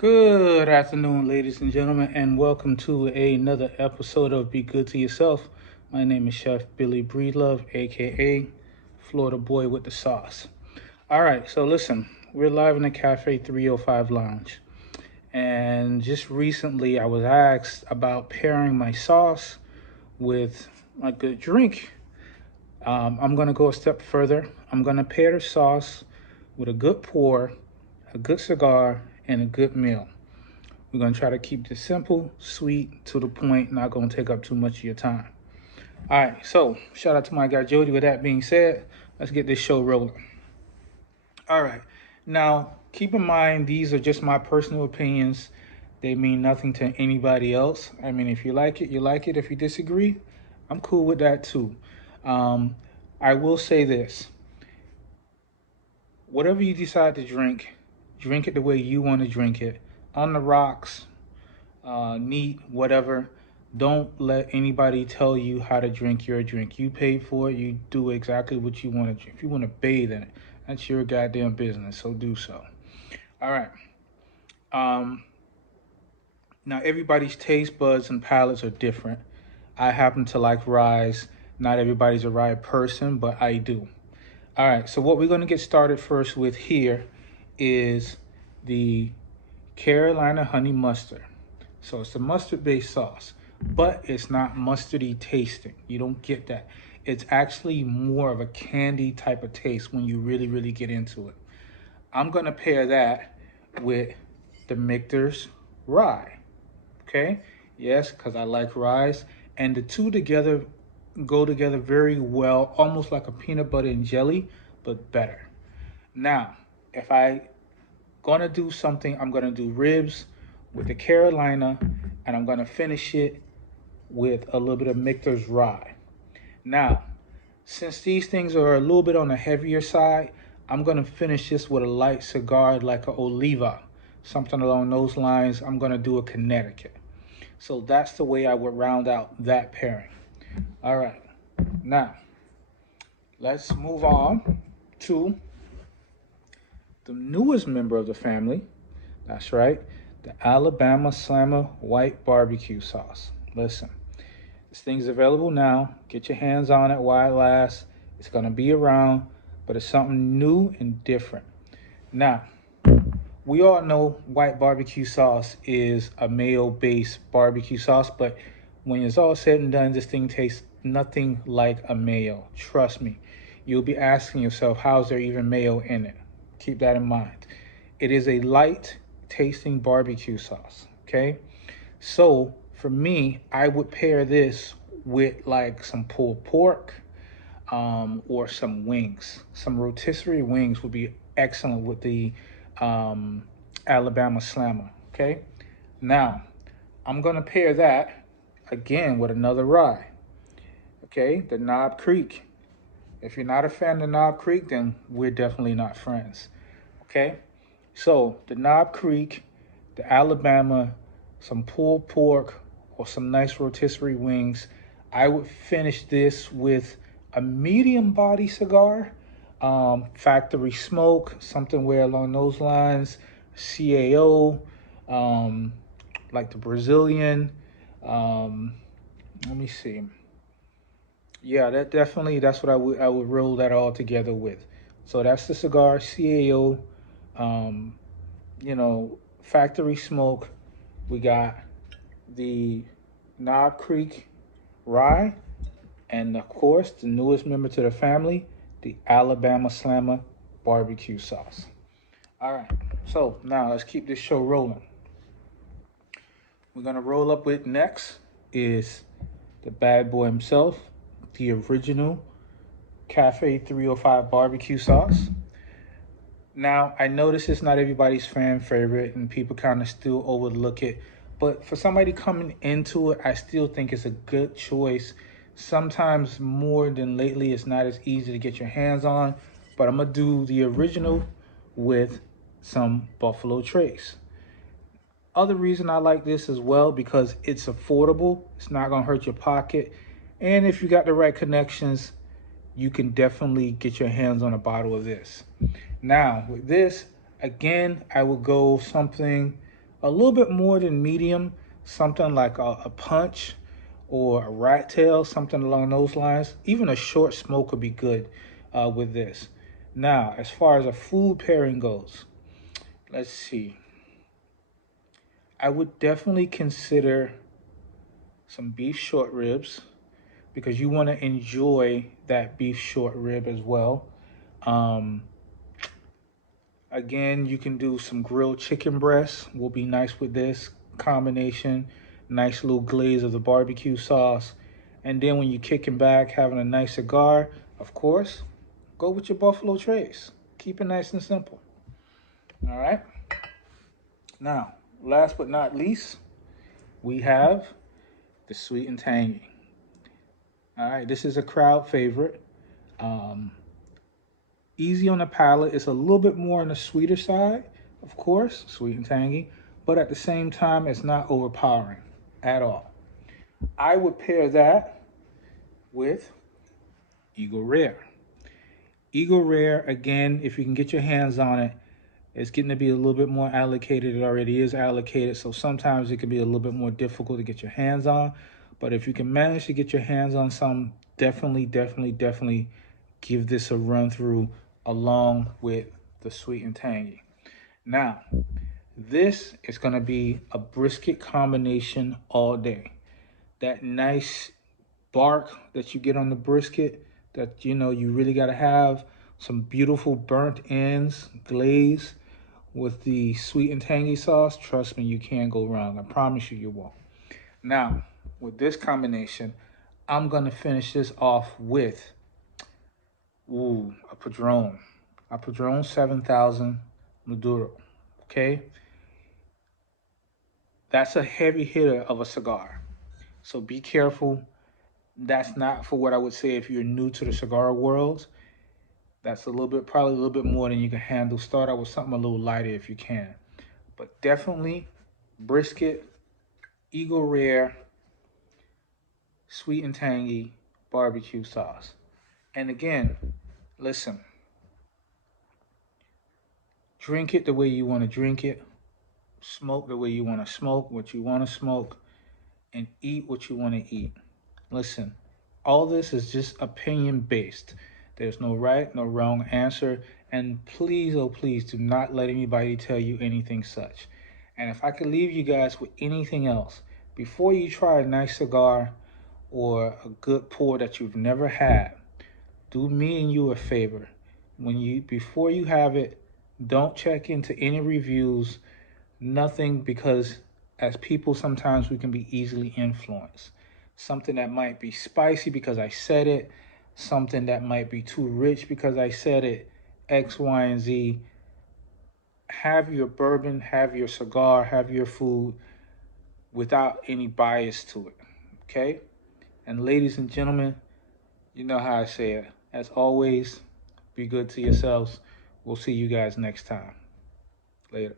Good afternoon, ladies and gentlemen, and welcome to another episode of Be Good to Yourself. My name is Chef Billy Breedlove, aka Florida Boy with the Sauce. All right, so listen, we're live in the Café 305 Lounge, and just recently I was asked about pairing my sauce with my good drink. I'm gonna go a step further. I'm gonna pair the sauce with a good pour, a good cigar, and a good meal. We're going to try to keep this simple, sweet, to the point, not going to take up too much of your time. All right, so shout out to my guy Jody. With that being said, let's get this show rolling. All right, now keep in mind, these are just my personal opinions. They mean nothing to anybody else. I mean, if you like it, you like it. If you disagree, I'm cool with that too. Um, I will say this: whatever you decide to drink it the way you want to drink it, on the rocks, neat, whatever. Don't let anybody tell you how to drink your drink. You paid for it. You do exactly what you want to drink. If you want to bathe in it, that's your goddamn business. So do so. All right. Um, Now everybody's taste buds and palates are different. I happen to like ryes. Not everybody's a rye person, but I do. All right. So what we're going to get started first with here is the Carolina honey mustard. So it's a mustard-based sauce, but it's not mustardy tasting. You don't get that. It's actually more of a candy type of taste when you really, really get into it. I'm gonna pair that with the Midters Rye. Okay? Yes, because I like ryes. And the two together go together very well, almost like a peanut butter and jelly, but better. Now, if I gonna do something, I'm gonna do ribs with the Carolina, and I'm gonna finish it with a little bit of Midters Rye. Now, since these things are a little bit on the heavier side, I'm gonna finish this with a light cigar like a Oliva, something along those lines. I'm gonna do a Connecticut. So that's the way I would round out that pairing. All right, now let's move on to the newest member of the family. That's right, the Alabama Slammer White Barbecue Sauce. Listen, this thing's available now. Get your hands on it while it lasts. It's going to be around, but it's something new and different. Now, we all know white barbecue sauce is a mayo-based barbecue sauce, but when it's all said and done, this thing tastes nothing like a mayo. Trust me. You'll be asking yourself, how's there even mayo in it? Keep that in mind. It is a light tasting barbecue sauce, okay? So for me, I would pair this with like some pulled pork, or some wings. Some rotisserie wings would be excellent with the um, Alabama Slammer, okay? Now, I'm gonna pair that again with another rye, okay? The Knob Creek. If you're not a fan of the Knob Creek, then we're definitely not friends, okay? So the Knob Creek, the Alabama, some pulled pork, or some nice rotisserie wings. I would finish this with a medium body cigar, factory smoke, something where along those lines, CAO, um, like the Brazilian. Um, Let me see. Yeah, that's what I would roll that all together with. So that's the cigar, CAO, um, factory smoke. We got the Knob Creek Rye, and of course, the newest member to the family, the Alabama Slammer barbecue sauce. All right, so now let's keep this show rolling. We're gonna roll up with next is the bad boy himself, the original Café 305 barbecue sauce. Now, I know this is not everybody's fan favorite and people kind of still overlook it, but for somebody coming into it, I still think it's a good choice. Sometimes more than lately, it's not as easy to get your hands on, but I'm gonna do the original with some Buffalo Trace. Other reason I like this as well, because it's affordable. It's not gonna hurt your pocket. And if you got the right connections, you can definitely get your hands on a bottle of this. Now, with this, again, I will go something a little bit more than medium, something like a punch or a rat tail, something along those lines. Even a short smoke would be good with this. Now, as far as a food pairing goes, let's see. I would definitely consider some beef short ribs because you want to enjoy that beef short rib as well. Um, Again, you can do some grilled chicken breasts. Will be nice with this combination. Nice little glaze of the barbecue sauce. And then when you're kicking back, having a nice cigar, of course, go with your Buffalo Trace. Keep it nice and simple. All right. Now, last but not least, we have the sweet and tangy. All right, this is a crowd favorite. Um, Easy on the palate. It's a little bit more on the sweeter side, of course, sweet and tangy, but at the same time, it's not overpowering at all. I would pair that with Eagle Rare. Eagle Rare, again, if you can get your hands on it, it's getting to be a little bit more allocated. It already is allocated, so sometimes it can be a little bit more difficult to get your hands on. But if you can manage to get your hands on some, definitely give this a run through along with the sweet and tangy. Now, this is going to be a brisket combination all day. That nice bark that you get on the brisket that you really got to have, some beautiful burnt ends glaze with the sweet and tangy sauce. Trust me, you can't go wrong. I promise you won't. Now, with this combination, I'm going to finish this off with a Padron. A Padron 7000 Maduro. Okay? That's a heavy hitter of a cigar. So be careful. That's not for what I would say if you're new to the cigar world. That's probably a little bit more than you can handle. Start out with something a little lighter if you can. But definitely brisket, Eagle Rare, sweet and tangy barbecue sauce. And again, listen, drink it the way you want to drink it, smoke the way you want to smoke, what you want to smoke, and eat what you want to eat. Listen, all this is just opinion based. There's no right, no wrong answer. And please, oh, please do not let anybody tell you anything such. And if I could leave you guys with anything else, before you try a nice cigar or a good pour that you've never had, do me and you a favor. Before you have it, don't check into any reviews, nothing, because as people sometimes we can be easily influenced. Something that might be spicy because I said it, something that might be too rich because I said it, X, Y, and Z. Have your bourbon, have your cigar, have your food without any bias to it. Okay? And ladies and gentlemen, you know how I say it. As always, be good to yourselves. We'll see you guys next time. Later.